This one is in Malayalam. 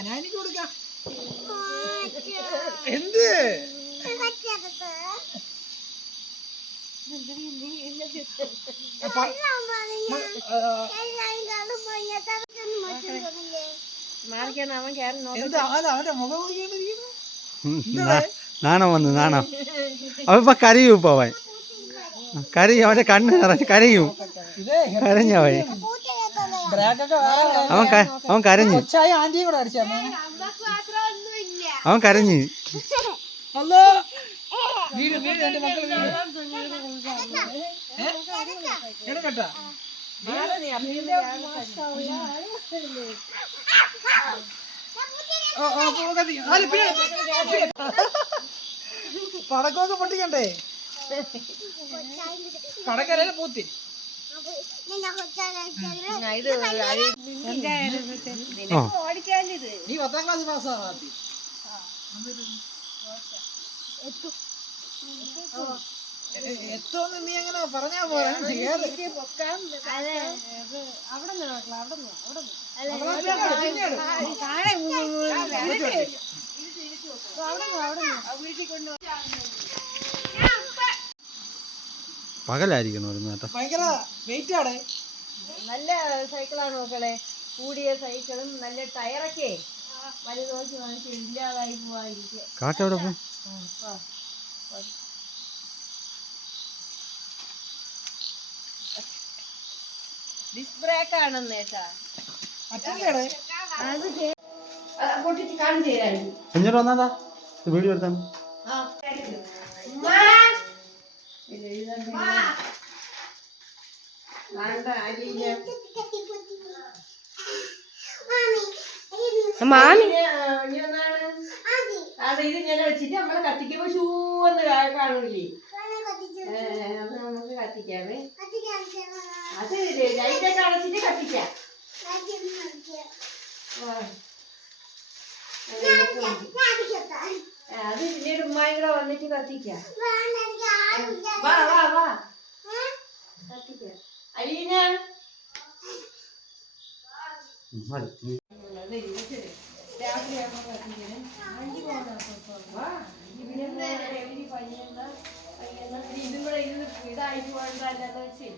അനാനിക്ക് കൊടുക്കാം. എന്ത് അവന്റെ മുഖം നാണം വന്നു നാണം. അവൻ കരയും. ഇപ്പൊ അവൻ കരയും. അവന്റെ കണ്ണ് നിറച്ച് കരയും. കരഞ്ഞവൻ അവൻ കരഞ്ഞു. അവൻ കരഞ്ഞു. പടക്കമൊക്കെ പൊട്ടിക്കണ്ടേ? പടക്കരയില് പൂത്തി നീ 10ാം ക്ലാസ് പാസ്സാവാത്തി. എത്തോന്ന് നീ അങ്ങനെ പറഞ്ഞാ പോരാ. പകലായിരിക്കണം. ഭയങ്കര വെയിറ്റ് ആണ്. നല്ല സൈക്കിളാണ് മക്കളെ. കൂടിയ സൈക്കിളും നല്ല ടയറൊക്കെ വലുതോക്കി വാങ്ങിച്ച് ഇല്ലാതായി പോവാതിരിക്കുക. കാക്കവിടെ പോ. ഡിസ്ക് ബ്രേക്ക് ആണെന്ന് കേട്ടാ. പൊട്ടിച്ച് കാണിച്ചു തരാം. കുഞ്ഞോട്ട് വന്നാ വീഡിയോ എടുത്താണ്. മാമി അത് ഇത് ഇങ്ങനെ വെച്ചിട്ട് നമ്മളെ കത്തിക്കുമ്പോ ഷൂന്ന് കാണൂലേ? അത് നമുക്ക് കത്തിക്കാമേ. അത് ലൈറ്റൊക്കെ അടച്ചിട്ട് കത്തിക്കാം. അത് പിന്നീട് ഉമ്മായും കൂടെ വന്നിട്ട് കത്തിക്കാം. വാ വാ വാ കത്തിക്കാം. അലീന ഇതും കൂടെ ഇതായി പോകണ്ടല്ലോ വെച്ച്